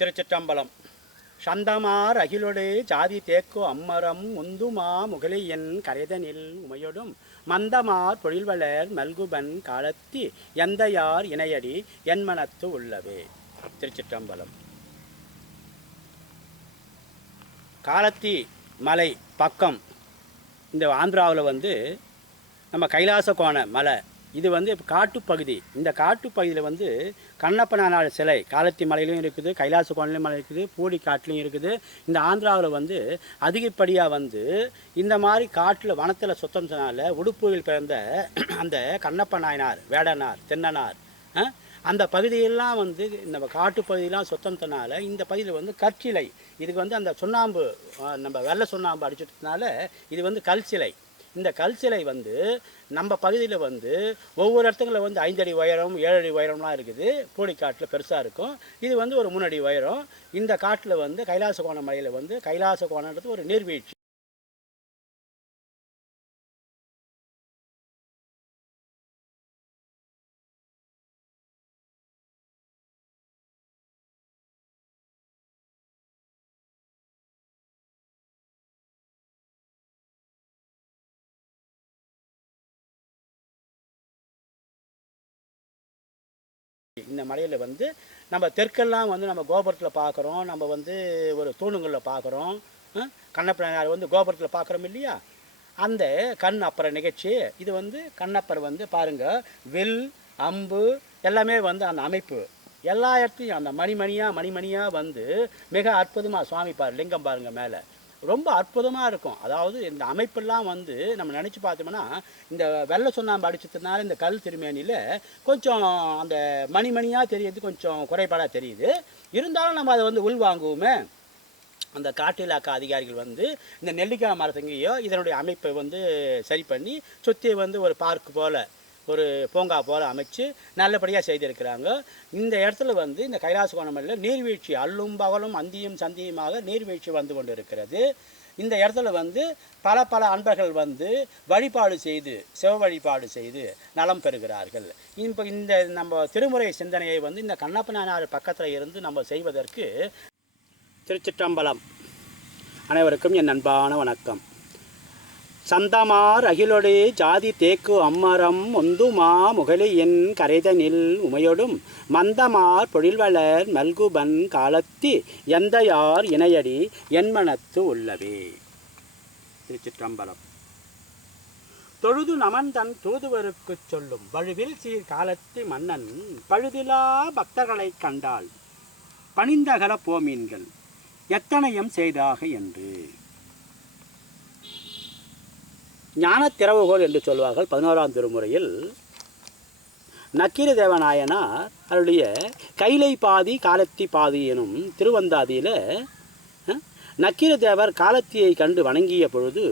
திருச்சிற்றம்பலம். சந்தமார் அகிலொடு ஜாதி தேக்கு அம்மரம் முந்துமா முகலியன் கரைதனில் உமையொடும். மந்தமார் தொழில்வளர் மல்குபன் காலத்தி எந்தையார் இணையடி என்மனத்து உள்ளவே. திருச்சிற்றம்பலம். காலத்தி மலை பக்கம். இந்த ஆந்திராவில் வந்து நம்ம கைலாச கோண மலை இது வந்து இப்போ காட்டுப்பகுதி. இந்த காட்டுப்பகுதியில் வந்து கண்ணப்பனார் சிலை காலத்தி மலையிலையும் இருக்குது கைலாச கோணிலையும் மலை இருக்குது பூடி காட்டிலையும் இருக்குது. இந்த ஆந்திராவில் வந்து அதிகப்படியாக வந்து இந்த மாதிரி காட்டில் வனத்தில் சுத்தம்னால உடுப்புகள் பிறந்த அந்த கண்ணப்ப நாயனார் வேடனார் தென்னனார் அந்த பகுதியெல்லாம் வந்து இந்த காட்டு பகுதியெல்லாம் சுத்தம்னால இந்த பகுதியில் வந்து கற்சிலை. இதுக்கு வந்து அந்த சுண்ணாம்பு நம்ம வெள்ளை சுண்ணாம்பு அடிச்சிட்டதுனால இது வந்து கல் சிலை இந்த கல் சிலை வந்து நம்ம பகுதியில் வந்து ஒவ்வொரு இடத்துங்களில் வந்து ஐந்தடி உயரம் ஏழடி உயரம்லாம் இருக்குது. பூடிக்காட்டில் பெருசாக இருக்கும். இது வந்து ஒரு மூணடி உயரம். இந்த காட்டில் வந்து கைலாச கோண மலையில் வந்து கைலாச கோணன்றது ஒரு நீர்வீழ்ச்சி. இந்த மலையில் வந்து நம்ம தெற்கெல்லாம் வந்து நம்ம கோபுரத்தில் பார்க்குறோம் நம்ம வந்து ஒரு தூணுங்களில் பார்க்குறோம் கண்ணப்பனார் வந்து கோபுரத்தில் பார்க்குறோம் இல்லையா? அந்த கண் அப்புற நிகழ்ச்சி இது வந்து கண்ணப்பர் வந்து பாருங்கள் வில் அம்பு எல்லாமே வந்து அந்த அமைப்பு. எல்லா இடத்துலையும் அந்த மணிமணியாக மணிமணியாக வந்து மிக அற்புதமாக சுவாமி பாரு லிங்கம் பாருங்கள் மேலே. ரொம்ப அற்புதமாக இருக்கும். அதாவது இந்த அமைப்பெல்லாம் வந்து நம்ம நினச்சி பார்த்தோம்னா இந்த வெள்ளை சுண்ணாம்பு அடிச்சதுனால இந்த கல் திருமேனியில் கொஞ்சம் அந்த மணிமணியாக தெரியறது கொஞ்சம் குறைபாடாக தெரியுது. இருந்தாலும் நம்ம அதை வந்து உள்வாங்குவோமே அந்த காட்டு இலாக்கா அதிகாரிகள் வந்து இந்த நெல்லிக்காய் மரத்தங்கையோ இதனுடைய அமைப்பை வந்து சரி பண்ணி சுற்றி வந்து ஒரு பார்க் போல் ஒரு பூங்கா போல் அமைச்சு நல்லபடியாக செய்திருக்கிறாங்க. இந்த இடத்துல வந்து இந்த கைலாச கோணமலையில் நீர்வீழ்ச்சி அல்லும் பகலும் அந்தியும் சந்தியுமாக நீர்வீழ்ச்சி வந்து கொண்டு இருக்கிறது இந்த இடத்துல வந்து பல பல அன்பர்கள் வந்து வழிபாடு செய்து சிவ வழிபாடு செய்து நலம் பெறுகிறார்கள். இப்போ இந்த நம்ம திருமுறை சிந்தனையை வந்து இந்த கண்ணப்பனார் பக்கத்தில் இருந்து நம்ம செய்வதற்கு திருச்சிற்றம்பலம். அனைவருக்கும் என் அன்பான வணக்கம். சந்தமார் அகிலொடு ஜாதி தேக்கு அம்மரம் ஒந்துமா முகலியன் கரைதனில் உமையொடும் மந்தமார் பொழில்வளர் மல்குபன் காலத்தி எந்தையார் இணையடி என்மனத்து உள்ளவே. திருச்சிற்றம்பலம். தொழுது நமன் தன் தூதுவருக்குச் சொல்லும் வழுவில் சீர் காலத்தி மன்னன் பழுதிலா பக்தர்களைக் கண்டால் பணிந்தகல போமீன்கள் எத்தனையும் செய்தாக என்று. ஞான திறவுகோல் என்று சொல்வார்கள் பதினோராம் திருமுறையில். நக்கீர தேவநாயனார் அவருடைய கைலை பாதி காலத்தி பாதி எனும் திருவந்தாதியில் நக்கீர தேவர் காலத்தியை கண்டு வணங்கிய பொழுது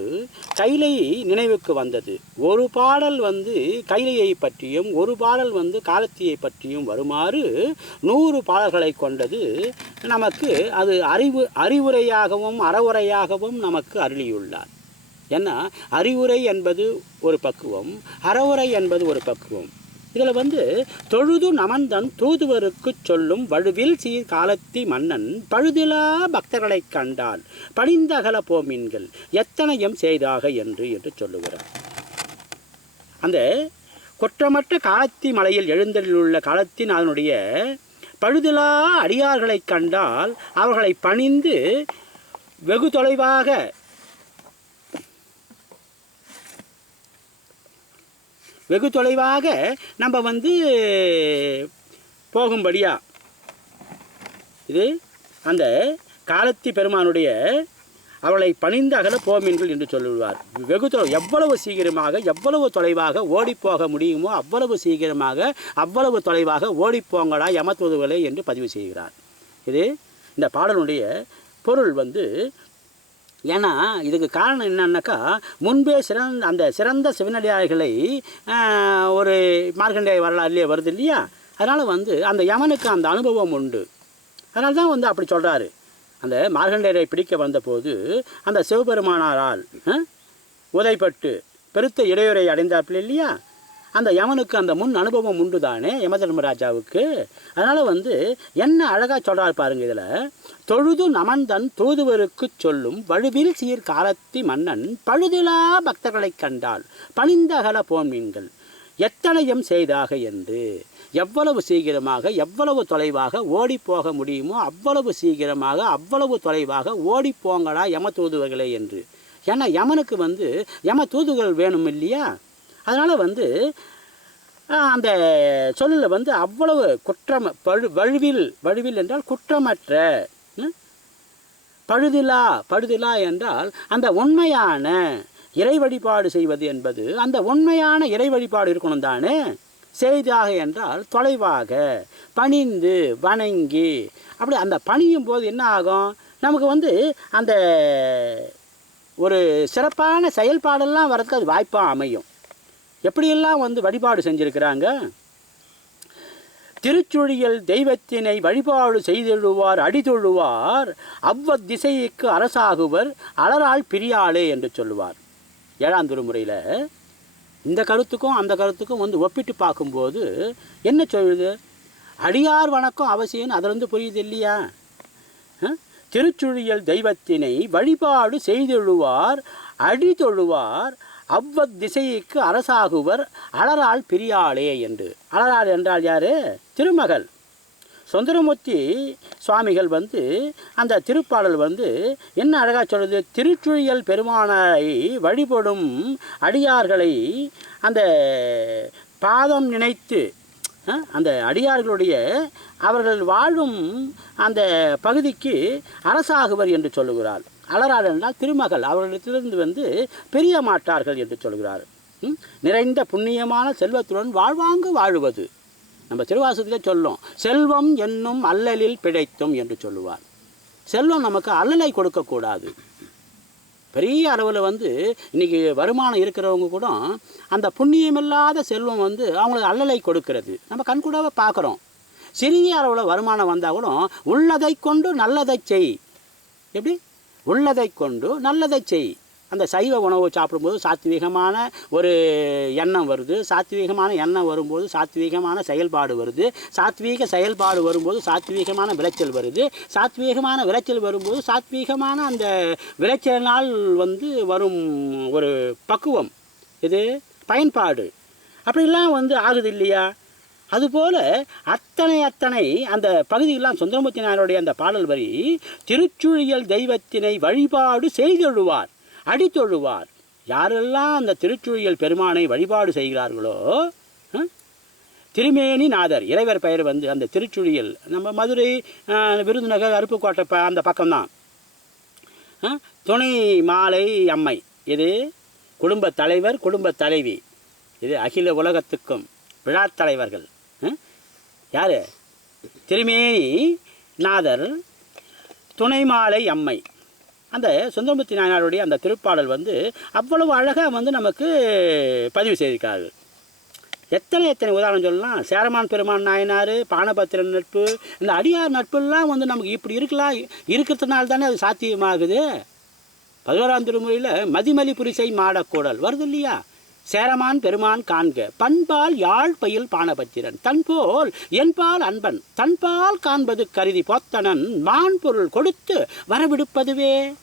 கைலை நினைவுக்கு வந்தது. ஒரு பாடல் வந்து கைலையை பற்றியும் ஒரு பாடல் வந்து காலத்தியை பற்றியும் வருமாறு நூறு பாடல்களை கொண்டது நமக்கு அது அறிவு அறிவுரையாகவும் அறவுரையாகவும் நமக்கு அருளியுள்ளார். ஏன்னா அறிவுரை என்பது ஒரு பக்குவம் அறவுரை என்பது ஒரு பக்குவம். இதில் வந்து தொழுது நமந்தன் தூதுவருக்கு சொல்லும் வழுவில் சீர் காலத்தி மன்னன் பழுதிலா பக்தர்களைக் கண்டால் பணிந்தகல போமீன்கள் எத்தனையும் செய்தாக என்று என்று சொல்லுகிறார். அந்த குற்றமற்ற காலத்தி மலையில் எழுந்தருளுள்ள காலத்தின் அதனுடைய பழுதிலா அடியார்களைக் கண்டால் அவர்களை பணிந்து வெகு தொலைவாக வெகு தொலைவாக நம்ம வந்து போகும்படியா? இது அந்த காலத்தி பெருமானுடைய அவளை பணிந்து அகல போமீன்கள் என்று சொல்லுவார். வெகு தொலை எவ்வளவு சீக்கிரமாக எவ்வளவு தொலைவாக ஓடிப்போக முடியுமோ அவ்வளவு சீக்கிரமாக அவ்வளவு தொலைவாக ஓடிப்போங்களா எமத்துவதுகளே என்று பதிவு செய்கிறார். இது இந்த பாடலுடைய பொருள் வந்து ஏன்னா இதுக்கு காரணம் என்னன்னாக்கா முன்பே சிறந்த அந்த சிறந்த சிவனடியார்களை ஒரு மார்க்கண்டேய வரலாறுலேயே வருது இல்லையா? அதனால் வந்து அந்த யமனுக்கு அந்த அனுபவம் உண்டு. அதனால தான் வந்து அப்படி சொல்கிறாரு அந்த மார்கண்டேயரை பிடிக்க வந்தபோது அந்த சிவபெருமானாரால் உதைப்பட்டு பெருத்த இடையூறை அடைந்தார்கள் இல்லையா? அந்த யமனுக்கு அந்த முன் அனுபவம் உண்டு தானே யமதர்மராஜாவுக்கு அதனால் வந்து என்ன அழகாக சொல்கிறார் பாருங்க இதில். தொழுது நமந்தன் தூதுவருக்குச் சொல்லும் வழுவில் சீர் காலத்தி மன்னன் பழுதிலா பக்தர்களைக் கண்டால் பணிந்தகல போன்மீன்கள். எத்தனையும் செய்தாக என்று. எவ்வளவு சீக்கிரமாக எவ்வளவு தொலைவாக ஓடி போக முடியுமோ அவ்வளவு சீக்கிரமாக அவ்வளவு தொலைவாக ஓடி போங்களா யம தூதுவர்களே என்று. ஏன்னா யமனுக்கு வந்து யம தூதுகள் வேணும் இல்லையா? அதனால் வந்து அந்த சொல்லில் வந்து அவ்வளவு குற்றம் பழு வழுவில் வழுவில் என்றால் குற்றமற்ற பழுதிலா பழுதிலா என்றால் அந்த உண்மையான இறை வழிபாடு செய்வது என்பது அந்த உண்மையான இறை வழிபாடு இருக்கணும் தானே? செய்தியாக என்றால் தொலைவாக பணிந்து வணங்கி அப்படி அந்த பணியும் போது என்ன ஆகும்? நமக்கு வந்து அந்த ஒரு சிறப்பான செயல்பாடெல்லாம் வரதுக்கு அது வாய்ப்பாக அமையும். எப்படியெல்லாம் வந்து வழிபாடு செஞ்சுருக்கிறாங்க? திருச்சுழியல் தெய்வத்தினை வழிபாடு செய்தெழுவார் அடிதொழுவார் அவ்வத்திசைக்கு அரசாகுவர் அலரால் பிரியாளே என்று சொல்லுவார். ஏழாம் திருமுறையில் இந்த கருத்துக்கும் அந்த கருத்துக்கும் வந்து ஒப்பிட்டு பார்க்கும்போது என்ன சொல்லுது? அடியார் வணக்கம் அவசியம் அதிலிருந்து புரியுது இல்லையா? திருச்சுழியல் தெய்வத்தினை வழிபாடு செய்தெழுவார் அடிதொழுவார் அவ்வத் திசைக்கு அரசாகுவர் அலரால் பிரியாளே என்று. அலரால் என்றால் யார்? திருமகள். சுந்தரமூர்த்தி சுவாமிகள் வந்து அந்த திருப்பாடல் வந்து என்ன அழகாக சொல்கிறது திருச்சுழியல் பெருமானை வழிபடும் அடியார்களை அந்த பாதம் நினைத்து அந்த அடியார்களுடைய அவர்கள் வாழும் அந்த பகுதிக்கு அரசாகுவர் என்று சொல்லுகிறார் அலறார் என்றால் திருமகள் அவர்களிடத்திலிருந்து வந்து பெரிய மாட்டார்கள் என்று சொல்கிறார். நிறைந்த புண்ணியமான செல்வத்துடன் வாழ்வாங்கு வாழுவது. நம்ம திருவாசத்திலே சொல்லும் செல்வம் என்னும் அல்லலில் பிழைத்தும் என்று சொல்லுவார். செல்வம் நமக்கு அல்லலை கொடுக்கக்கூடாது. பெரிய அளவில் வந்து இன்றைக்கி வருமானம் இருக்கிறவங்க கூட அந்த புண்ணியமில்லாத செல்வம் வந்து அவங்களுக்கு அல்லலை கொடுக்கிறது. நம்ம கண்கூடாவே பார்க்குறோம். சிறிய அளவில் வருமானம் வந்தால் கூட உள்ளதை கொண்டு நல்லதை செய். எப்படி? உள்ளதை கொண்டு நல்லதை செய். அந்த சைவ உணவு சாப்பிடும்போது சாத்வீகமான ஒரு எண்ணம் வருது. சாத்வீகமான எண்ணம் வரும்போது சாத்வீகமான செயல்பாடு வருது. சாத்வீக செயல்பாடு வரும்போது சாத்வீகமான விளைச்சல் வருது. சாத்வீகமான விளைச்சல் வரும்போது சாத்வீகமான அந்த விளைச்சலினால் வந்து வரும் ஒரு பக்குவம். இது பயன்பாடு. அப்படிலாம் வந்து ஆகுது இல்லையா? அதுபோல் அத்தனை அத்தனை அந்த பகுதியெல்லாம் சுந்தரமூர்த்தி நாயனுடைய அந்த பாடல் வரி திருச்சுழியல் தெய்வத்தினை வழிபாடு செய்தொழுவார் அடித்தொழுவார். யாரெல்லாம் அந்த திருச்சுழியல் பெருமானை வழிபாடு செய்கிறார்களோ திருமேனி நாதர். இறைவர் பெயர் வந்து அந்த திருச்சுழியல். நம்ம மதுரை விருதுநகர் அருப்புக்கோட்டை ப அந்த பக்கம்தான். துணை மாலை அம்மை. இது குடும்ப தலைவர் குடும்ப தலைவி. இது அகில உலகத்துக்கும் விழாத் தலைவர்கள். யார்? திருமேனி நாதர் துணைமாலை அம்மை. அந்த சுந்தரமூர்த்தி நாயனாருடைய அந்த திருப்பாடல் வந்து அவ்வளவு அழகாக வந்து நமக்கு பதிவு செய்திருக்காரு. எத்தனை எத்தனை உதாரணம் சொல்லலாம்? சேரமான் பெருமான் நாயனார் பானபத்திரன் நட்பு இந்த அடியார் நட்புலாம் வந்து நமக்கு இப்படி இருக்கலாம் இருக்கிறதுனால தானே அது சாத்தியமாகுது. பதினோராம் திருமுறையில் மதிமலி புரிசை மாடக்கூடல் வருது இல்லையா? சேரமான் பெருமான் காண்க. பண்பால் யாழ் பயில் பானபத்திரன் தன்போல் என்பால் அன்பன். தன்பால் காண்பது கருதி போத்தனன். மான் பொருள் கொடுத்து வரவிடுப்பதுவே.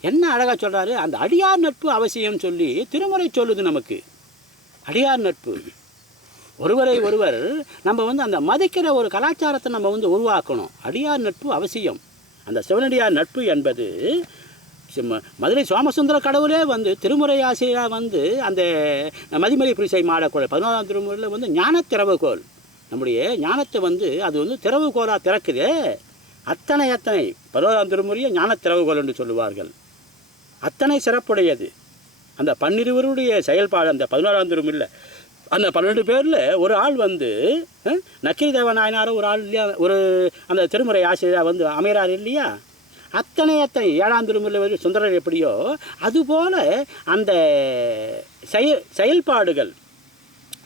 என்ன அழகா சொல்றாரு? அந்த அடியார் நட்பு அவசியம் சொல்லி திருமுறை சொல்லுது நமக்கு. அடியார் நட்பு. ஒருவரை ஒருவர் நம்ம வந்து அந்த மதிக்கிற ஒரு கலாச்சாரத்தை நம்ம வந்து உருவாக்கணும். அடியார் நட்பு அவசியம். அந்த சிவனடியார் நட்பு என்பது மதுரை சோமசுந்தர கடவுளே வந்து திருமுறை ஆசிரியராக வந்து அந்த மதிமலை புரிசை மாடக்கோள் பதினோராம் திருமுறையில் வந்து ஞான திறவுகோள். நம்முடைய ஞானத்தை வந்து அது வந்து திறவுகோலாக திறக்குது. அத்தனை அத்தனை. பதினோராம் திருமுறையை ஞான திறவுகோல் என்று சொல்லுவார்கள். அத்தனை சிறப்புடையது. அந்த பன்னிருவருடைய செயல்பாடு அந்த பதினோராம் திருமுறையில் அந்த பன்னெண்டு பேரில் ஒரு ஆள் வந்து அஹ், நாயனார் ஒரு ஆள் இல்லையா? ஒரு அந்த திருமுறை ஆசிரியராக வந்து அமைகிறார் இல்லையா? அத்தனை அத்தனை. ஏழாம் திருமுறையில் வந்து சுந்தரர் எப்படியோ அதுபோல் அந்த செயல் செயல்பாடுகள்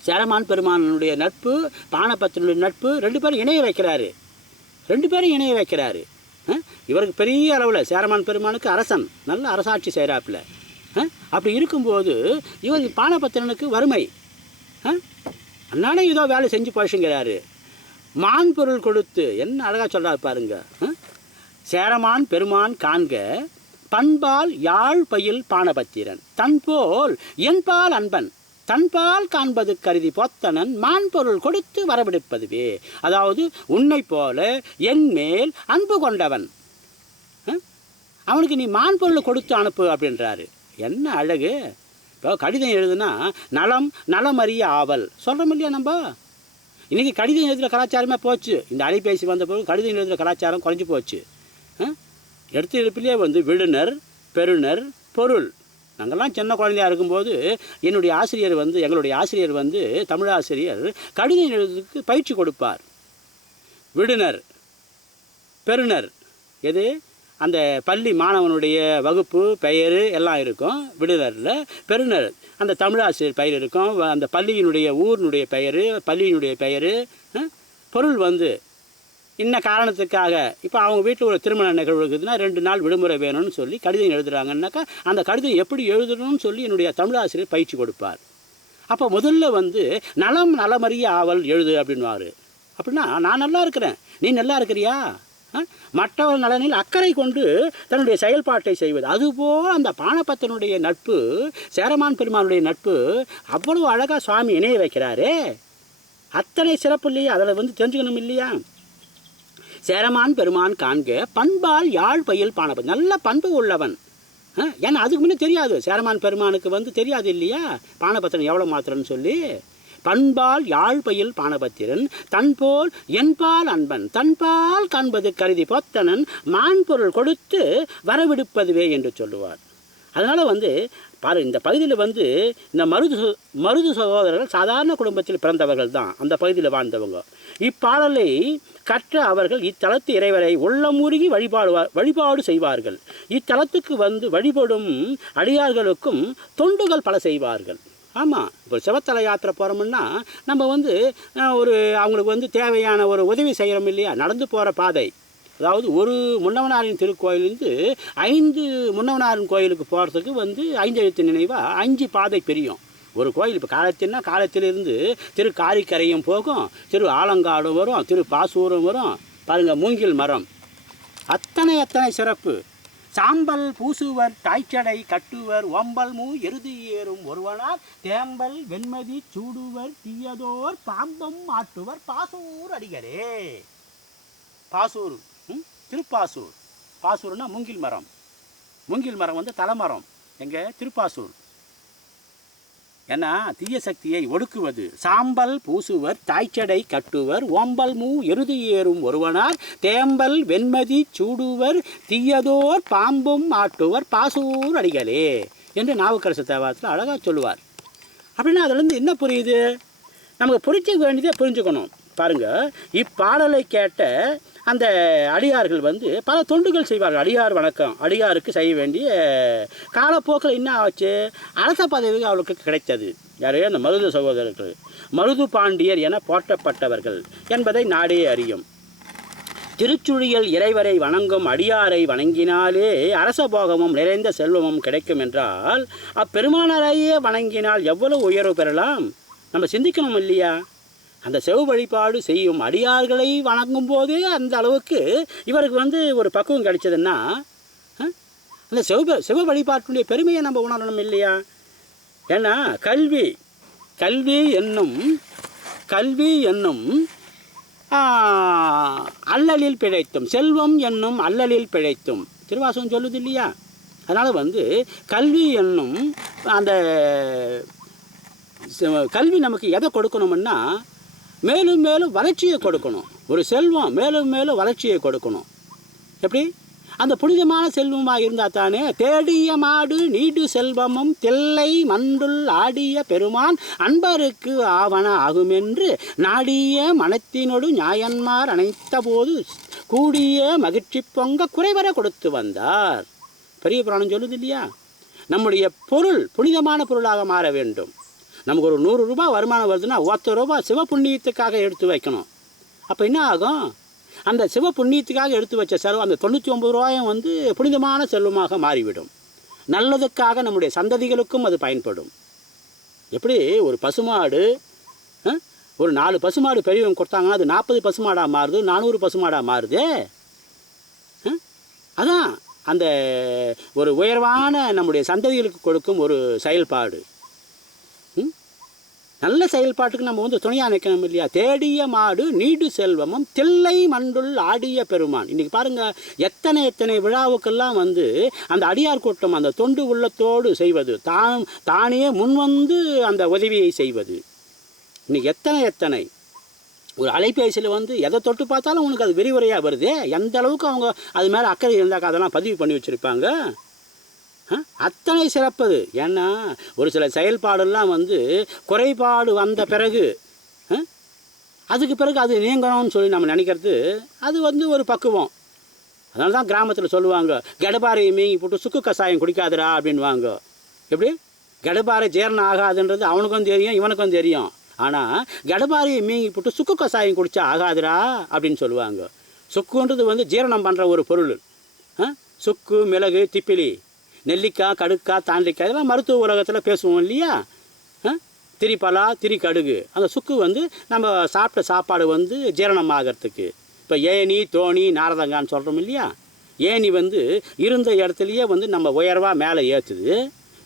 சேரமான் பெருமானனுடைய நட்பு பானபத்தினுடைய நட்பு ரெண்டு பேரும் இணைய வைக்கிறாரு. ரெண்டு பேரும் இணைய வைக்கிறாரு. இவருக்கு பெரிய அளவில் சேரமான் பெருமானுக்கு அரசன் நல்ல அரசாட்சி செய்கிறாப்புல அப்படி இருக்கும்போது இவர் பானபத்திரனுக்கு வறுமை. ஆ? ஏதோ வேலை செஞ்சு பழசுங்கிறாரு மான் பொருள் கொடுத்து என்ன அழகாக சொல்கிறாரு பாருங்க. சேரமான் பெருமான் காண்க பண்பால் யாழ் பயில் பானபத்திரன் தன்போல் என்பால் அன்பன் தன்பால் காண்பது கருதி பொத்தனன் மான் பொருள் கொடுத்து வரவிடுப்பதுவே. அதாவது உன்னை போல என் மேல் அன்பு கொண்டவன். ஆ? அவனுக்கு நீ மான் பொருள் கொடுத்து அனுப்பு அப்படின்றாரு. என்ன அழகு. இப்போ கடிதம் எழுதுனா நலம் நலமறிய ஆவல். சொல்கிறோம் இல்லையா நம்ம? இன்றைக்கி கடிதம் எழுதுகிற கலாச்சாரமே போச்சு. இந்த அலைபேசி வந்த பிறகு கடிதம் எழுதுகிற கலாச்சாரம் குறைஞ்சி போச்சு. எடுத்து எடுப்பிலே வந்து விடுனர் பெறுநர் பொருள். நாங்கள்லாம் சின்ன குழந்தையா இருக்கும்போது என்னுடைய ஆசிரியர் வந்து எங்களுடைய ஆசிரியர் வந்து தமிழ் ஆசிரியர் கடிதம் எழுதுக்கு பயிற்சி கொடுப்பார். விடுனர் பெறுநர். எது? அந்த பள்ளி மாணவனுடைய வகுப்பு பெயர் எல்லாம் இருக்கும். விடுதலில் பெருநர் அந்த தமிழாசிரியர் பெயர் இருக்கும். வ- அந்த பள்ளியினுடைய ஊரினுடைய பெயர் பள்ளியினுடைய பெயர் பொருள் வந்து இன்ன காரணத்துக்காக? இப்போ அவங்க வீட்டில் ஒரு திருமண நிகழ்வு இருக்குதுன்னா ரெண்டு நாள் விடுமுறை வேணும்னு சொல்லி கடிதம் எழுதுறாங்கன்னாக்கா அந்த கடிதம் எப்படி எழுதணும்னு சொல்லி என்னுடைய தமிழாசிரியர் பயிற்சி கொடுப்பார். அப்போ முதல்ல வந்து நலம் நலமறிய ஆவல் எழுது அப்படின்வாரு அப்படின்னா நான் நல்லா இருக்கிறேன். நீ நல்லா இருக்கிறியா? ஆ? மற்றவர் நலனில் அக்கறை கொண்டு தன்னுடைய செயல்பாட்டை செய்வது. அதுபோல் அந்த பானபத்தனுடைய நட்பு சேரமான் பெருமானுடைய நட்பு அவ்வளவு அழகாக சுவாமி இணைய வைக்கிறாரே. அத்தனை சிறப்பு இல்லையா? அதில் வந்து தெரிஞ்சுக்கணும் இல்லையா? சேரமான் பெருமான் காண்க பண்பால் யாழ் பயில் பானபன் நல்ல பண்பு உள்ளவன். ஏன்னா அதுக்கு முன்னே தெரியாது. சேரமான் பெருமானுக்கு வந்து தெரியாது இல்லையா? பானபத்திரன் எவ்வளோ மாத்திரன்னு சொல்லி. பண்பால் யாழ் பயில் பானபத்திரன் தன்போல் என்பால் அன்பன். தன்பால் காண்பது கருதி பொத்தனன் மான் பொருள் கொடுத்து வரவிடுப்பதுவே என்று சொல்லுவார். அதனால் வந்து பாரு இந்த பகுதியில் வந்து இந்த மருது மருது சகோதரர்கள் சாதாரண குடும்பத்தில் பிறந்தவர்கள் தான் அந்த பகுதியில் வாழ்ந்தவங்க. இப்பாடலை கற்ற அவர்கள் இத்தலத்து இறைவரை உள்ளமுருகி வழிபாடு வழிபாடு செய்வார்கள். இத்தலத்துக்கு வந்து வழிபடும் அடியார்களுக்கும் தொண்டுகள் பல செய்வார்கள். ஆமாம் இப்போ சிவத்தல யாத்திரை போகிறோம்னா நம்ம வந்து ஒரு அவங்களுக்கு வந்து தேவையான ஒரு உதவி செய்கிறோம் இல்லையா? நடந்து போகிற பாதை. அதாவது ஒரு முன்னவனாரின் திருக்கோயிலிருந்து ஐந்து முன்னவனாரின் கோயிலுக்கு போகிறதுக்கு வந்து ஐந்து எழுத்து நினைவாக அஞ்சு பாதை பெரியும். ஒரு கோயில் இப்போ காலத்தின்னா காலத்திலிருந்து திரு காரிக்கரையும் போகும் திரு ஆலங்காடும் வரும் திரு பாசூரும் வரும் பாருங்கள் மூங்கில் மரம். அத்தனை அத்தனை சிறப்பு. சாம்பல் பூசுவர் தாய்ச்சடை கட்டுவர் ஒம்பல் மூ எருது ஏறும் ஒருவனார் தேம்பல் வெண்மதி சூடுவர் தீயதோர் பாம்பம் ஆட்டுவர் பாசூர் அடிகளே. பாசூர். திருப்பாசூர். பாசூர்னா மூங்கில் மரம். மூங்கில் மரம் வந்து தலைமரம். எங்கே? திருப்பாசூர். ஏன்னா தீய சக்தியை ஒடுக்குவது. சாம்பல் பூசுவர் தாய்ச்சடை கட்டுவர் ஓம்பல் மூ எருது ஏறும் ஒருவனார் தேம்பல் வெண்மதி சூடுவர் தீயதோர் பாம்பும் ஆட்டுவர் பாசூர் அடிகளே என்று நாவுக்கரசு தேவாரத்தில் அழகாக சொல்லுவார். அப்படின்னா அதுலேருந்து என்ன புரியுது? நமக்கு புரிஞ்சுக்க வேண்டியதை புரிஞ்சுக்கணும். பாருங்க இப்பாடலை கேட்ட அந்த அடியார்கள் வந்து பல தொண்டுகள் செய்வார்கள். அடியார் வணக்கம். அடியாருக்கு செய்ய வேண்டிய காலப்போக்கில் என்ன ஆச்சு? அரச பதவி அவளுக்கு கிடைத்தது. யாரே அந்த மருது சகோதரர்கள். மருது பாண்டியர் என போற்றப்பட்டவர்கள் என்பதை நாடே அறியும். திருச்சுழியல் இறைவரை வணங்கும் அடியாரை வணங்கினாலே அரச போகமும் நிறைந்த செல்வமும் கிடைக்கும் என்றால் அப்பெருமானாரையே வணங்கினால் எவ்வளவு உயர்வு பெறலாம்? நம்ம சிந்திக்கணும் இல்லையா? அந்த செவ் வழிபாடு செய்யும் அடியார்களை வணங்கும் போதே அந்த அளவுக்கு இவருக்கு வந்து ஒரு பக்குவம் கிடைச்சதுன்னா அந்த சிவ செவ வழிபாட்டுடைய பெருமையை நம்ம உணரணும் இல்லையா? ஏன்னா கல்வி கல்வி என்னும் கல்வி என்னும் அல்லலில் பிழைத்தும் செல்வம் என்னும் அல்லலில் பிழைத்தும். திருவாசகம் சொல்லுது இல்லையா? அதனால் வந்து கல்வி என்னும் அந்த கல்வி நமக்கு எதை கொடுக்கணும்னா மேலும் மேலும் வளர்ச்சியை கொடுக்கணும். ஒரு செல்வம் மேலும் மேலும் வளர்ச்சியை கொடுக்கணும். எப்படி? அந்த புனிதமான செல்வமாக இருந்தால் தானே தேடிய மாடு நீடு செல்வமும் தில்லை மண்டுள் ஆடிய பெருமான் அன்பருக்கு ஆவன ஆகுமென்று நாடிய மனத்தினொடு நியாயன்மார் அணைத்த போது கூடிய மகிழ்ச்சி பொங்க குறைவர கொடுத்து வந்தார். பெரிய புராணம் சொல்லுது இல்லையா? நம்முடைய பொருள் புனிதமான பொருளாக மாற வேண்டும். நமக்கு ஒரு நூறு ரூபாய் வருமானம் வருதுன்னா ஒத்த ரூபாய் சிவ புண்ணியத்துக்காக எடுத்து வைக்கணும். அப்போ என்ன ஆகும்? அந்த சிவ புண்ணியத்துக்காக எடுத்து வச்ச செலவு அந்த தொண்ணூற்றி ஒம்பது ரூபாயும் வந்து புனிதமான செல்வமாக மாறிவிடும். நல்லதுக்காக நம்முடைய சந்ததிகளுக்கும் அது பயன்படும். எப்படி? ஒரு பசுமாடு ஒரு நாலு பசுமாடு பெரியவங்க கொடுத்தாங்கன்னா அது நாற்பது பசுமாடாக மாறுது நானூறு பசுமாடாக மாறுது. ஆ? அதான் அந்த ஒரு உயர்வான நம்முடைய சந்ததிகளுக்கு கொடுக்கும் ஒரு செயல்பாடு. நல்ல செயல்பாட்டுக்கு நம்ம வந்து துணையாக நிற்கணும் இல்லையா? தேடிய மாடு நீடு செல்வமும் தில்லை மண்டுள் ஆடிய பெருமான். இன்னைக்கு பாருங்கள் எத்தனை எத்தனை விழாவுக்கெல்லாம் வந்து அந்த அடியார் கூட்டம் அந்த தொண்டு உள்ளத்தோடு செய்வது. தான் தானே முன்வந்து அந்த உதவியை செய்வது. இன்னைக்கு எத்தனை எத்தனை? ஒரு அலைபேசியில் வந்து எதை தொட்டு பார்த்தாலும் உனக்கு அது விரிவுரையாக வருது? எந்த அளவுக்கு அவங்க அது மேலே அக்கறை இருந்தாக்கா அதெல்லாம் பதிவு பண்ணி வச்சுருப்பாங்க? அத்தனை சிறப்பது. ஏன்னா ஒரு சில செயல்பாடெல்லாம் வந்து குறைபாடு வந்த பிறகு அதுக்கு பிறகு அது நீங்கணும்னு சொல்லி நம்ம நினைக்கிறது அது வந்து ஒரு பக்குவம். அதனால தான் கிராமத்தில் சொல்லுவாங்க கெடபாரை மீங்கி போட்டு சுக்கு கஷாயம் குடிக்காதரா அப்படின்வாங்க எப்படி? கெடபாரை ஜீரணம் ஆகாதுன்றது அவனுக்கும் தெரியும் இவனுக்கும் தெரியும். ஆனால் கடபாரையை மீங்கி போட்டு சுக்கு கஷாயம் குடித்தா ஆகாதுடா அப்படின்னு சொல்லுவாங்க. சுக்குன்றது வந்து ஜீரணம் பண்ணுற ஒரு பொருள். சுக்கு மிளகு திப்பிலி. நெல்லிக்காய் கடுக்காய் தாண்டிக்காய் இதெல்லாம் மருத்துவ உலகத்தில் பேசுவோம் இல்லையா? திரிப்பலா திரி கடுகு அந்த சுக்கு வந்து நம்ம சாப்பிட்ட சாப்பாடு வந்து ஜீரணம் ஆகிறதுக்கு இப்போ ஏணி தோணி நாரதங்கான்னு சொல்கிறோம் இல்லையா? ஏணி வந்து இருந்த இடத்துலையே வந்து நம்ம உயர்வாக மேலே ஏற்றுது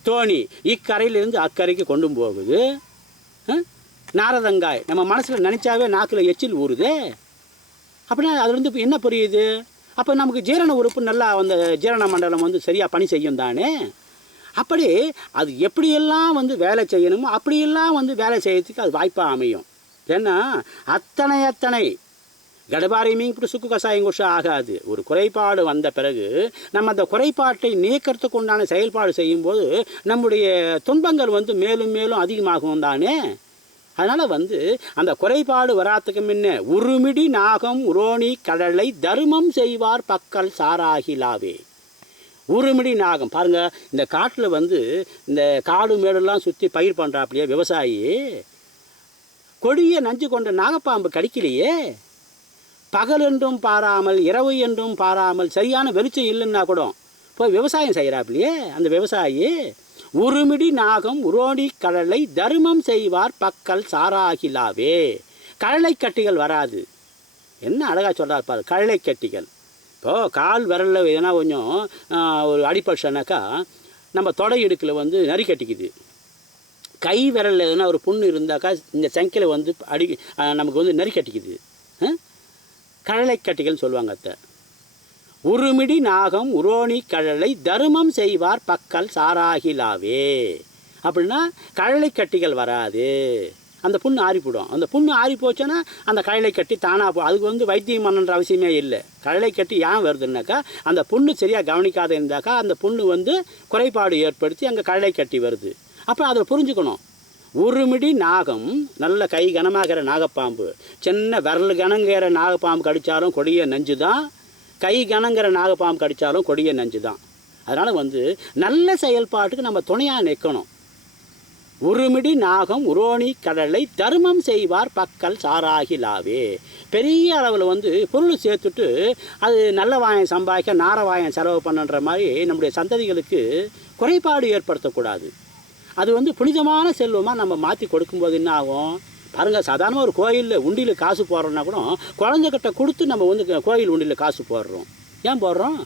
தோணி இக்கரையிலேருந்து அக்கறைக்கு கொண்டு போகுது. நாரதங்காய். நம்ம மனசில் நினச்சாவே நாக்கில் எச்சில் ஊறுதே. அப்படின்னா அதுலேருந்து இப்போ என்ன புரியுது? அப்போ நமக்கு ஜீரண உறுப்பு நல்லா அந்த ஜீரண மண்டலம் வந்து சரியாக பணி செய்யும் தானே? அப்படி அது எப்படியெல்லாம் வந்து வேலை செய்யணுமோ அப்படியெல்லாம் வந்து வேலை செய்யறதுக்கு அது வாய்ப்பாக அமையும். ஏன்னா அத்தனை அத்தனை கடபாரி இப்படி சுக்கு கஷாயம் குஷா ஆகாது. ஒரு குறைபாடு வந்த பிறகு நம்ம அந்த குறைபாட்டை நீக்கிறதுக்கு உண்டான செயல்பாடு செய்யும்போது நம்முடைய துன்பங்கள் வந்து மேலும் மேலும் அதிகமாகும் தானே? அதனால் வந்து அந்த குறைபாடு வராத்துக்கு முன்ன உருமிடி நாகம் உரோணி கடலை தர்மம் செய்வார் பக்கல் சாராகிலாவே. உருமிடி நாகம். பாருங்கள் இந்த காட்டில் வந்து இந்த காடு மேடெல்லாம் சுற்றி பயிர் பண்ணுறாப்புலையே விவசாயி. கொடிய நஞ்சு கொண்ட நாகப்பாம்பு கடிக்கலையே. பகல் என்றும் பாராமல் இரவு என்றும் பாராமல் சரியான வெளிச்சம் இல்லைன்னா கூட இப்போ விவசாயம் செய்கிறாப்புலையே அந்த விவசாயி. உருமிடி நாகம் உரோடி கடலை தர்மம் செய்வார் பக்கல் சாராகிலாவே. கடலை கட்டிகள் வராது. என்ன அழகாக சொல்கிறார் பாரு கடலை கட்டிகள். இப்போது கால் விரலில் எதனா கொஞ்சம் ஒரு அடிப்பட்டுனாக்கா நம்ம தொடை இடுக்கில் வந்து நரி கட்டிக்குது. கை விரலில் எதனா ஒரு புண்ணு இருந்தாக்கா இந்த சங்கில் வந்து அடி நமக்கு வந்து நரி கட்டிக்குது. கடலை கட்டிகள்னு சொல்லுவாங்க அத்தை. உருமிடி நாகம் உரோணி கழலை தருமம் செய்வார் பக்கல் சாராகிலாவே. அப்படின்னா கழலை கட்டிகள் வராது. அந்த புண்ணு ஆறிப்போடும். அந்த புண்ணு ஆறி போச்சுன்னா அந்த கழலை கட்டி தானாக போ அதுக்கு வந்து வைத்தியம் பண்ணன்ற அவசியமே இல்லை. கழலை கட்டி ஏன் வருதுன்னாக்கா அந்த புண்ணு சரியாக கவனிக்காத இருந்தாக்கா அந்த புண்ணு வந்து குறைபாடு ஏற்படுத்தி அங்கே கழலை கட்டி வருது. அப்போ அதை புரிஞ்சுக்கணும். உருமிடி நாகம் நல்ல கை கனமாகிற நாகப்பாம்பு. சின்ன விரல் கனங்கிற நாகப்பாம்பு கடித்தாலும் கொடிய நஞ்சு தான் கை கனங்கிற நாகப்பாம்பு கடித்தாலும் கொடிய நஞ்சு தான் அதனால் வந்து நல்ல செயல்பாட்டுக்கு நம்ம துணையாக நிற்கணும் உருமிடி நாகம் உரோணி கடலை தர்மம் செய்வார் பக்கல் சாராகிலாவே பெரிய அளவில் வந்து பொருள் சேர்த்துட்டு அது நல்ல வாயம் சம்பாதிக்க நார வாயம் செலவு பண்ணுன்ற மாதிரி நம்முடைய சந்ததிகளுக்கு குறைபாடு ஏற்படுத்தக்கூடாது. அது வந்து புனிதமான செல்வமாக நம்ம மாற்றி கொடுக்கும்போது என்ன ஆகும்? பாருங்கள் சாதாரணமாக ஒரு கோயிலில் உண்டியில் காசு போடுறோன்னா கூட குழந்தைகிட்ட கொடுத்து நம்ம வந்து கோயில் உண்டியில் காசு போடுறோம். ஏன் போடுறோம்?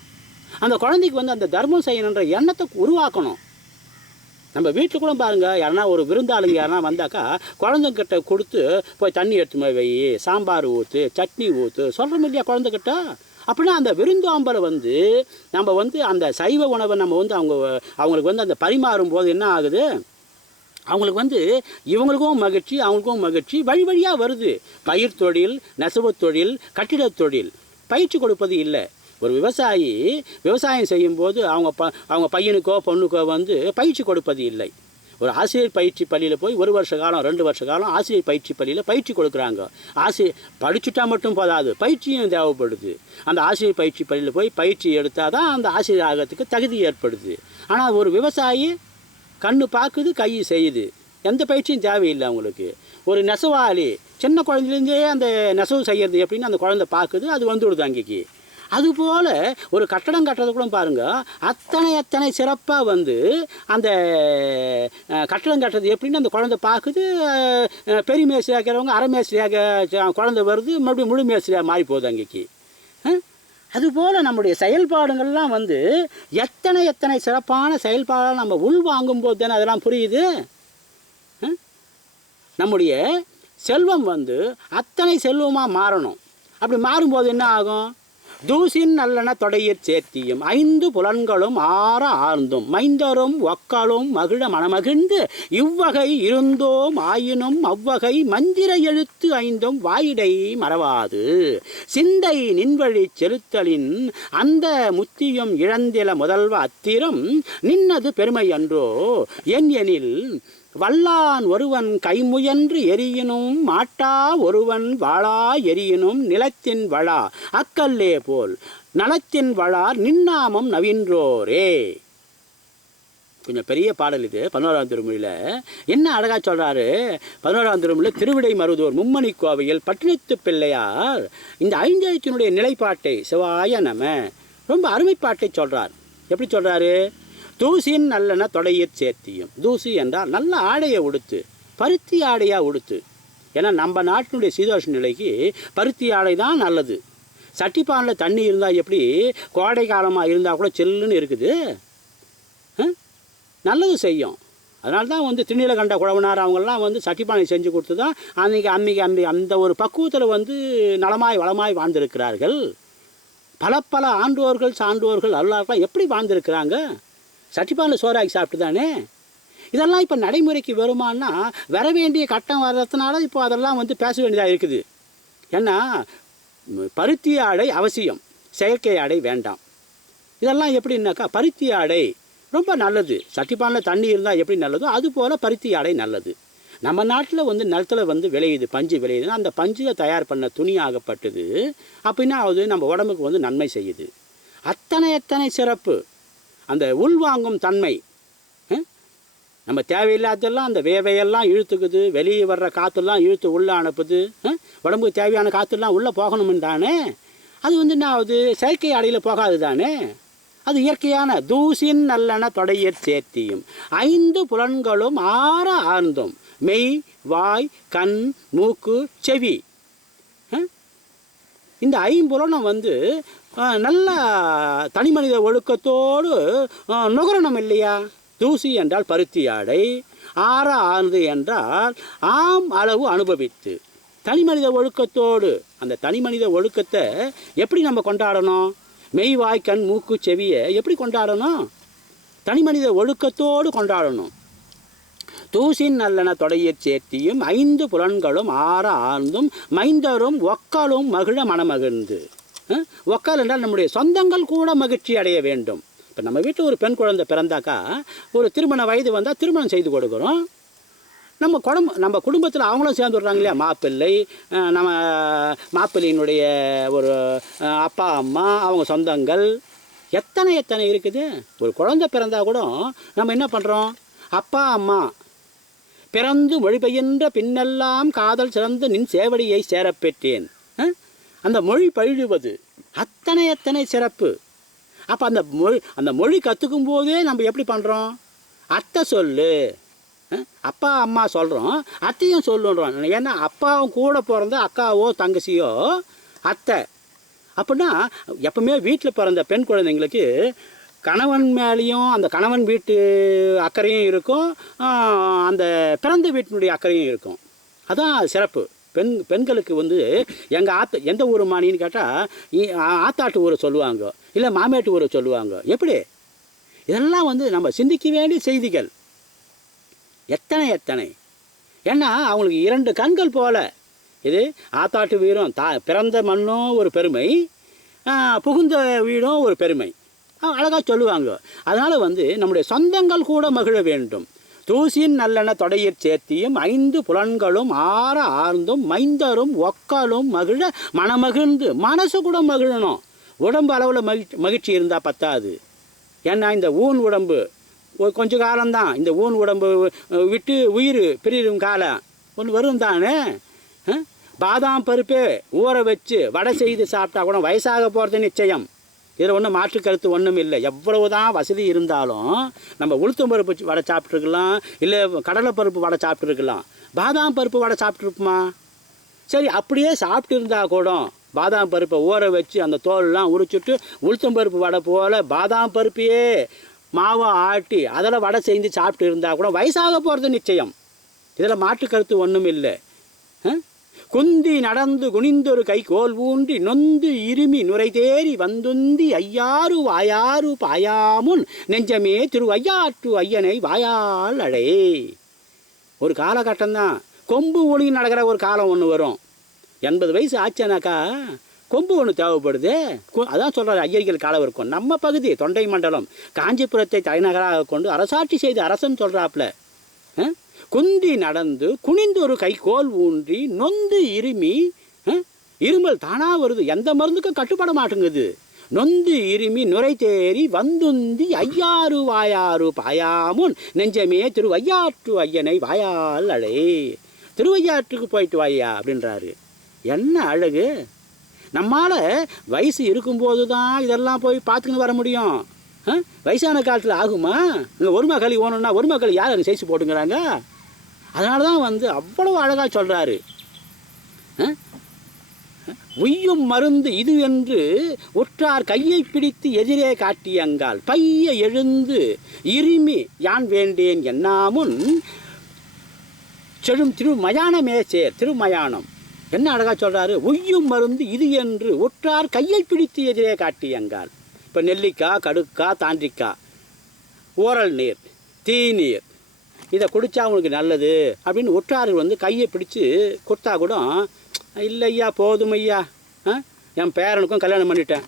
அந்த குழந்தைக்கு வந்து அந்த தர்மம் செய்யணுன்ற எண்ணத்தை உருவாக்கணும். நம்ம வீட்டில் கூட பாருங்கள் யாருன்னா ஒரு விருந்தாளுங்க யாருனா வந்தாக்கா குழந்தைங்கிட்ட கொடுத்து போய் தண்ணி எடுத்து போய் வை சாம்பார் ஊற்று சட்னி ஊற்று சொல்கிறோம் இல்லையா குழந்தைகிட்ட? அப்படின்னா அந்த விருந்தோம்பலை வந்து நம்ம வந்து அந்த சைவ உணவை நம்ம வந்து அவங்க அவங்களுக்கு வந்து அந்த பரிமாறும் போது என்ன ஆகுது? அவங்களுக்கு வந்து இவங்களுக்கும் மகிழ்ச்சி அவங்களுக்கும் மகிழ்ச்சி. வழி வழியாக வருது. பயிர் தொழில் நெசவுத் தொழில் கட்டிடத் தொழில். பயிற்சி கொடுப்பது இல்லை. ஒரு விவசாயி விவசாயம் செய்யும்போது அவங்க ப அவங்க பையனுக்கோ பொண்ணுக்கோ வந்து பயிற்சி கொடுப்பது இல்லை. ஒரு ஆசிரியர் பயிற்சி பள்ளியில் போய் ஒரு வருஷ காலம் ரெண்டு வருஷ காலம் ஆசிரியர் பயிற்சி பள்ளியில் பயிற்சி கொடுக்குறாங்க. ஆசிரியர் படிச்சுட்டா மட்டும் போதாது. பயிற்சியும் தேவைப்படுது. அந்த ஆசிரியர் பயிற்சி பள்ளியில் போய் பயிற்சி எடுத்தால் தான் அந்த ஆசிரியர் ஆகிறதுக்கு தகுதி ஏற்படுது. ஆனால் ஒரு விவசாயி கண்ணு பார்க்குது கை செய்யுது. எந்த பயிற்சியும் தேவையில்லை அவங்களுக்கு. ஒரு நெசவாளி சின்ன குழந்தைலேருந்தே அந்த நெசவு செய்யறது எப்படின்னு அந்த குழந்தை பார்க்குது அது வந்துவிடுது அங்கேக்கு. அதுபோல் ஒரு கட்டடம் கட்டுறது கூட பாருங்க அத்தனை அத்தனை சிறப்பாக வந்து அந்த கட்டடம் கட்டுறது எப்படின்னு அந்த குழந்தை பார்க்குது பெரிய மேஸ்திரியாக அரை மேஸ்திரியாக ச- குழந்தை வருது மறுபடியும் முழு மேஸ்திரியாக மாறி போகுது அங்கேக்கு அதுபோல் நம்முடைய செயல்பாடுகள்லாம் வந்து எத்தனை எத்தனை சிறப்பான செயல்பாடாக நம்ம உள்வாங்கும் போது தானே அதெல்லாம் புரியுது? நம்முடைய செல்வம் வந்து அத்தனை செல்வமாக மாறணும். அப்படி மாறும்போது என்ன ஆகும்? தூசின் நல்லன தொடையிற் சேர்த்தியும் ஐந்து புலன்களும் ஆற ஆர்ந்தும் மைந்தரும் ஒக்களும் மகிழ மனமகிழ்ந்து இவ்வகை இருந்தோம் ஆயினும் அவ்வகை மந்திர எழுத்து ஐந்தும் வாயிடை மறவாது. சிந்தை நின்வழி செலுத்தலின் அந்த முத்தியும் இழந்தில முதல்வ அத்திரம் நின்னது பெருமை அன்றோ? என் எனில் வல்லான் ஒருவன் கைமுயன்று எரியினும் மாட்டா ஒருவன் வாழா எரியினும் நிலத்தின் வளா அக்கல்லே போல் நலத்தின் வளார் நின்னாமம் நவின்றோரே. கொஞ்சம் பெரிய பாடல் இது பதினோராம் திருமொழியில். என்ன அழகாக சொல்கிறாரு பதினோராம் திருமொழியில் திருவிடை மருதூர் மும்மணி கோவையில் பட்டினத்து பிள்ளையார் இந்த ஐந்தெழுத்தினுடைய நிலைப்பாட்டை சிவாய நம ரொம்ப அருமைப்பாட்டை சொல்கிறார் எப்படி சொல்கிறாரு தூசின் நல்லன தொடையிற் சேர்த்தியும் தூசி என்றால் நல்ல ஆடையை உடுத்து பருத்தி ஆடையாக உடுத்து. ஏன்னா நம்ம நாட்டினுடைய சீதோஷ நிலைக்கு பருத்தி ஆடை தான் நல்லது. சட்டிப்பானில் தண்ணி இருந்தால் எப்படி கோடை காலமாக இருந்தால் கூட செல்லுன்னு இருக்குது. நல்லது செய்யும். அதனால தான் வந்து திண்ணில கண்ட குழவனார் அவங்கெல்லாம் வந்து சட்டிப்பானை செஞ்சு கொடுத்து தான் அன்றைக்கி அன்றைக்கி அந்த அந்த ஒரு பக்குவத்தில் வந்து நலமாய் வளமாய் வாழ்ந்திருக்கிறார்கள். பல பல ஆண்டோர்கள் சான்றோர்கள் அல்லாருக்கெல்லாம் எப்படி வாழ்ந்திருக்கிறாங்க? சட்டிப்பானில் சோறாக்கி சாப்பிட்டு தானே இதெல்லாம் இப்போ நடைமுறைக்கு வருமானா வர வேண்டிய கட்டம் வர்றதுனால இப்போ அதெல்லாம் வந்து பேச வேண்டியதாக இருக்குது. ஏன்னா பருத்தி ஆடை அவசியம். செயற்கை ஆடை வேண்டாம். இதெல்லாம் எப்படின்னாக்கா பருத்தி ஆடை ரொம்ப நல்லது. சட்டிப்பானில் தண்ணி இருந்தால் எப்படி நல்லதோ அதுபோல் பருத்தி ஆடை நல்லது. நம்ம நாட்டில் வந்து நிலத்துல வந்து விளையுது பஞ்சு விளையுதுன்னா அந்த பஞ்சில் தயார் பண்ண துணி ஆகப்பட்டது. அப்படின்னா அது நம்ம உடம்புக்கு வந்து நன்மை செய்யுது. அத்தனை எத்தனை சிறப்பு. அந்த உள்வாங்கும் தன்மை நம்ம தேவையில்லாததெல்லாம் அந்த வேவையெல்லாம் இழுத்துக்குது வெளியே வர்ற காற்றெல்லாம் இழுத்து உள்ளே அனுப்புது உடம்புக்கு தேவையான காற்றெல்லாம் உள்ளே போகணும்னு தானே? அது வந்து என்ன ஆகுது? செயற்கை அடையில் போகாது தானே? அது இயற்கையான தூசின் நல்லன தொடையற் சேர்த்தியும். ஐந்து புலன்களும் ஆற ஆர்ந்தும். மெய் வாய் கண் மூக்கு செவி இந்த ஐம்புலனும் வந்து நல்ல தனி மனித ஒழுக்கத்தோடு நுகரணம் நுகரணும் இல்லையா? தூசி என்றால் பருத்தி ஆடை ஆற ஆனது என்றால் ஆம் அளவு அனுபவித்து. தனி மனித ஒழுக்கத்தோடு அந்த தனி மனித ஒழுக்கத்தை எப்படி நம்ம கொண்டாடணும்? மெய் வாய் கண் மூக்கு செவியை எப்படி கொண்டாடணும்? தனி மனித ஒழுக்கத்தோடு கொண்டாடணும். தூசின் நல்லன தொடையற் சேர்த்தியும் ஐந்து புலன்களும் ஆற ஆழ்ந்தும் மைந்தரும் ஒக்கலும் மகிழ மனமகிழ்ந்து. ஒக்கால் என்றால் நம்முடைய சொந்தங்கள் கூட மகிழ்ச்சி அடைய வேண்டும். இப்போ நம்ம வீட்டில் ஒரு பெண் குழந்தை பிறந்தாக்கா ஒரு திருமண வயது வந்தால் திருமணம் செய்து கொடுக்குறோம். நம்ம குடும்ப நம்ம குடும்பத்தில் அவங்களும் சேர்ந்து விட்றாங்க இல்லையா? மாப்பிள்ளை நம்ம மாப்பிள்ளையினுடைய ஒரு அப்பா அம்மா அவங்க சொந்தங்கள். எத்தனை எத்தனை இருக்குது? ஒரு குழந்தை பிறந்தா கூட நம்ம என்ன பண்ணுறோம் அப்பா அம்மா பிறந்து மொழிபெயர்ந்த பின்னெல்லாம் காதல் சிறந்து நின் சேவடியை சேரப்பெற்றேன். அந்த மொழி பயிழுவது அத்தனை அத்தனை சிறப்பு. அப்போ அந்த மொழி அந்த மொழி கற்றுக்கும் போதே நம்ம எப்படி பண்ணுறோம் அத்தை சொல்லு. அப்பா அம்மா சொல்கிறோம் அத்தையும் சொல்லுன்றோம். ஏன்னா அப்பாவும் கூட பிறந்த அக்காவோ தங்கச்சியோ அத்தை. அப்படின்னா எப்பவுமே வீட்டில் பிறந்த பெண் குழந்தைங்களுக்கு கணவன் மேலேயும் அந்த கணவன் வீட்டு அக்கறையும் இருக்கும். அந்த பிறந்த வீட்டினுடைய அக்கறையும் இருக்கும். அதான் சிறப்பு. பெண் பெண்களுக்கு வந்து எங்கள் ஆத்த எந்த ஊர் மாணின்னு கேட்டால் ஆத்தாட்டு ஊரை சொல்லுவாங்க. இல்லை மாமேட்டு ஊரை சொல்லுவாங்க. எப்படி? இதெல்லாம் வந்து நம்ம சிந்திக்க வேண்டிய செய்திகள். எத்தனை எத்தனை? ஏன்னா அவங்களுக்கு இரண்டு கண்கள் போல. இது ஆத்தாட்டு வீரம் தா பிறந்த மண்ணும் ஒரு பெருமை புகுந்த வீடும் ஒரு பெருமை. அழகாக சொல்லுவாங்க. அதனால் வந்து நம்முடைய சொந்தங்கள் கூட மகிழ வேண்டும். தூசின் நல்லன தொடையிற் சேர்த்தியும் ஐந்து புலன்களும் ஆற ஆர்ந்தும் மைந்தரும் ஒக்காலும் மகிழ மனமகிழ்ந்து மனசு கூட மகிழணும். உடம்பு அளவில் மகிழ்ச்சி மகிழ்ச்சி இருந்தால் பத்தாது. ஏன்னா இந்த ஊன் உடம்பு கொஞ்ச காலம்தான். இந்த ஊன் உடம்பு விட்டு உயிர் பிரியும் காலம். ஒன்று வரும் தானே? பாதாம் பருப்பே ஊற வச்சு வடை செய்து சாப்பிட்டா கூட வயசாக போகிறது நிச்சயம். இதில் ஒன்றும் மாற்று கருத்து ஒன்றும் இல்லை. எவ்வளவு தான் வசதி இருந்தாலும் நம்ம உளுத்தம் பருப்பு வச்சு வடை சாப்பிட்ருக்கலாம் இல்லை கடலை பருப்பு வடை சாப்பிட்ருக்கலாம் பாதாம் பருப்பு வடை சாப்பிட்ருப்போமா சரி அப்படியே சாப்பிட்டு இருந்தா கூட பாதாம் பருப்பை ஊற வச்சு அந்த தோலெலாம் உரிச்சுட்டு உளுத்தம் பருப்பு வடை போல் பாதாம் பருப்பையே மாவை ஆட்டி அதில் வடை செஞ்சு சாப்பிட்டு இருந்தால் கூட வயசாக போகிறது நிச்சயம். இதில் மாற்று கருத்து ஒன்றும் இல்லை. குந்தி நடந்து குனிந்தொரு கை கோல் ஊன்றி நொந்து இருமி நுரை தேறி வந்துந்தி ஐயாறு வாயாறு பாயாமுன் நெஞ்சமே திரு ஐயாற்று ஐயனை வாயால் அழே. ஒரு காலகட்டம்தான். கொம்பு ஒளி நடக்கிற ஒரு காலம் ஒன்று வரும். எண்பது வயசு ஆச்சுனாக்கா கொம்பு ஒன்று தேவைப்படுது. கு- அதான் சொல்கிறார் ஐயர்கள் காலம் இருக்கும் நம்ம பகுதி தொண்டை மண்டலம். காஞ்சிபுரத்தை தலைநகராக கொண்டு அரசாட்சி செய்த அரசன் சொல்கிறாப்புல குந்தி நடந்து குனிந்து ஒரு கைகோல் ஊன்றி நொந்து இருமி இருமல் தானா வருது. எந்த மருந்துக்கும் கட்டுப்பட மாட்டேங்குது. நொந்து இருமி நுரை தேறி வந்துந்தி ஐயாறு வாயாறு பாயாமுன் நெஞ்சமே திருவையாற்று ஐயனை வாயால் அழை. திருவையாற்றுக்கு போயிட்டு வாயா அப்படின்றாரு. என்ன அழகு? நம்மால் வயசு இருக்கும்போது தான் இதெல்லாம் போய் பார்த்துக்கின்னு வர முடியும். வயசான காலத்தில் ஆகுமா? இங்கே ஒரு மகளி ஓணுன்னா ஒரு மகள் யார் அங்கே செய்து போட்டுங்கிறாங்க? அதனால தான் வந்து அவ்வளவு அழகாக சொல்கிறாரு உய்யும் மருந்து இது என்று உற்றார் கையை பிடித்து எதிரே காட்டியங்கால் பைய எழுந்து இருமி யான் வேண்டேன் என்னாமுன்? செழும் திருமயானமே சேர் திருமயானம். என்ன அழகா சொல்றாரு? உய்யும் மருந்து இது என்று உற்றார் கையை பிடித்து எதிரே காட்டியங்கால். இப்போ நெல்லிக்காய் கடுக்காய் தாண்டிக்காய் ஓரல் நீர் தீநீர். இதை குடித்தா அவங்களுக்கு நல்லது அப்படின்னு ஒற்றார்கள் வந்து கையை பிடிச்சி கொடுத்தா கூட இல்லை ஐயா போதும் ஐயா. ஆ? என் பேரனுக்கும் கல்யாணம் பண்ணிட்டேன்.